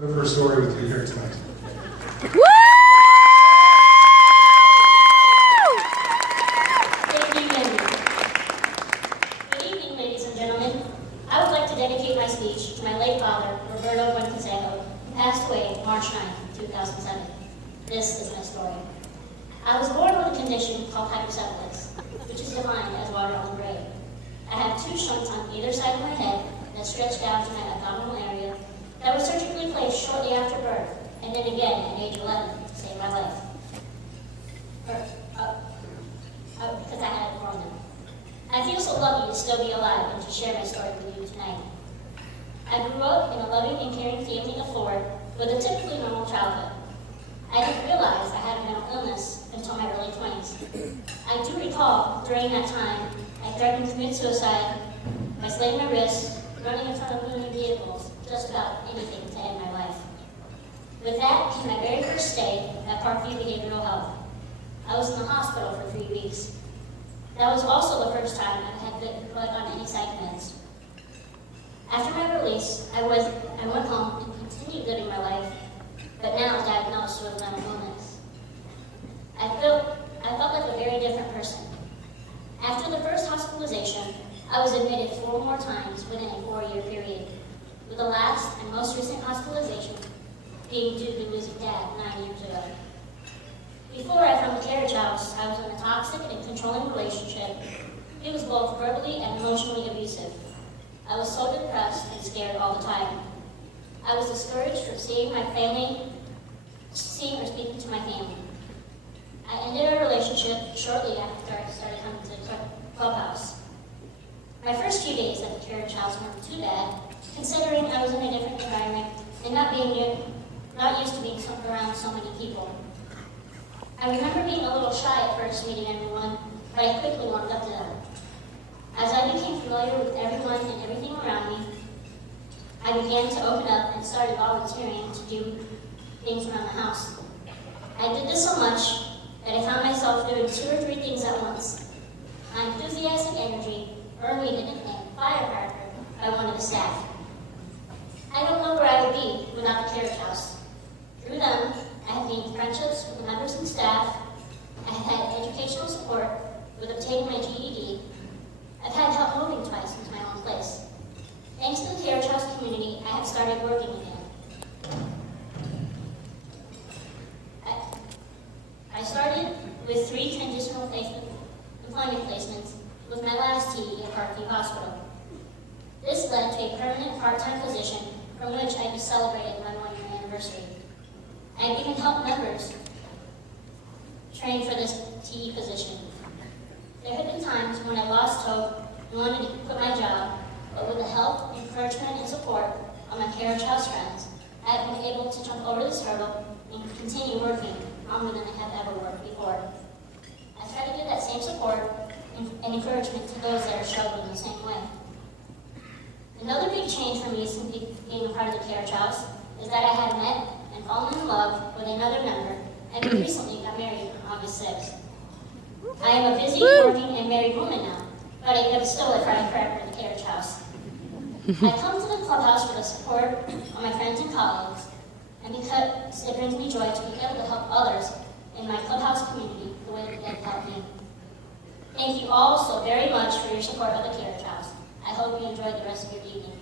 of her story with you here tonight. Good evening, ladies and gentlemen. I would like to dedicate my speech to my late father, Roberto Buencasejo, who passed away March 9, 2007. This is my story. I was born with a condition called hydrocephalus, which is defined as water on the brain. I have 2 shunts on either side of my head that stretch down to my abdominal area that was surgically placed shortly after birth, and then again at age 11 to save my life. Because I had ignored them. I feel so lucky to still be alive and to share my story with you tonight. I grew up in a loving and caring family of 4 with a typically normal childhood. I didn't realize I had a mental illness until my early 20s. I do recall during that time, I threatened to commit suicide by slitting my wrists, running in front of moving vehicles, just about anything to end my life. With that came my very first stay at Parkview Behavioral Health. I was in the hospital for 3 weeks. That was also the first time I had been put on any psych meds. After my release, I went home and continued living my life, but now diagnosed with mental illness. I felt like a very different person. After the first hospitalization, I was admitted 4 more times within a 4-year period, with the last and most recent hospitalization being due to losing Dad 9 years ago. Before I found the carriage house, I was in a toxic and controlling relationship. It was both verbally and emotionally abusive. I was so depressed and scared all the time. I was discouraged from seeing or speaking to my family. I ended our relationship shortly after I started coming to the clubhouse. My first few days at the carriage house weren't too bad, considering I was in a different environment and not used to being around so many people. I remember being a little shy at first meeting everyone, but I quickly warmed up to them. As I became familiar with everyone and everything around me, I began to open up and started volunteering to do things around the house. I did this so much that I found myself doing 2 or 3 things at once. My enthusiastic energy earned me the nickname Firecracker by one of the staff. I don't know where I would be without the carriage house. Through them, I have gained friendships with the members and staff. I have had educational support with obtaining my GED. I've had help moving twice into my own place. Thanks to the carriage house community, I have started working again. I started with 3 transitional employment placements with my last TE at Parkview Hospital. This led to a permanent part-time position from which I just celebrated my 1-year anniversary. I have even helped members train for this TE position. There have been times when I lost hope and wanted to quit my job, but with the help, encouragement, and support of my carriage house friends, I have been able to jump over this hurdle and continue working longer than I have ever worked before. I try to give that same support and encouragement to those that are struggling the same way. Another big change for me since being a part of the carriage house is that I had met and fallen in love with another member, and we recently got married on August 6th. I am a busy, working, and married woman now, but I am still a firecracker in the carriage house. I come to the clubhouse for the support of my friends and colleagues, and because it brings me joy to be able to help others in my clubhouse community the way that they've helped me. Thank you all so very much for your support of the carriage house. I hope you enjoy the rest of your evening.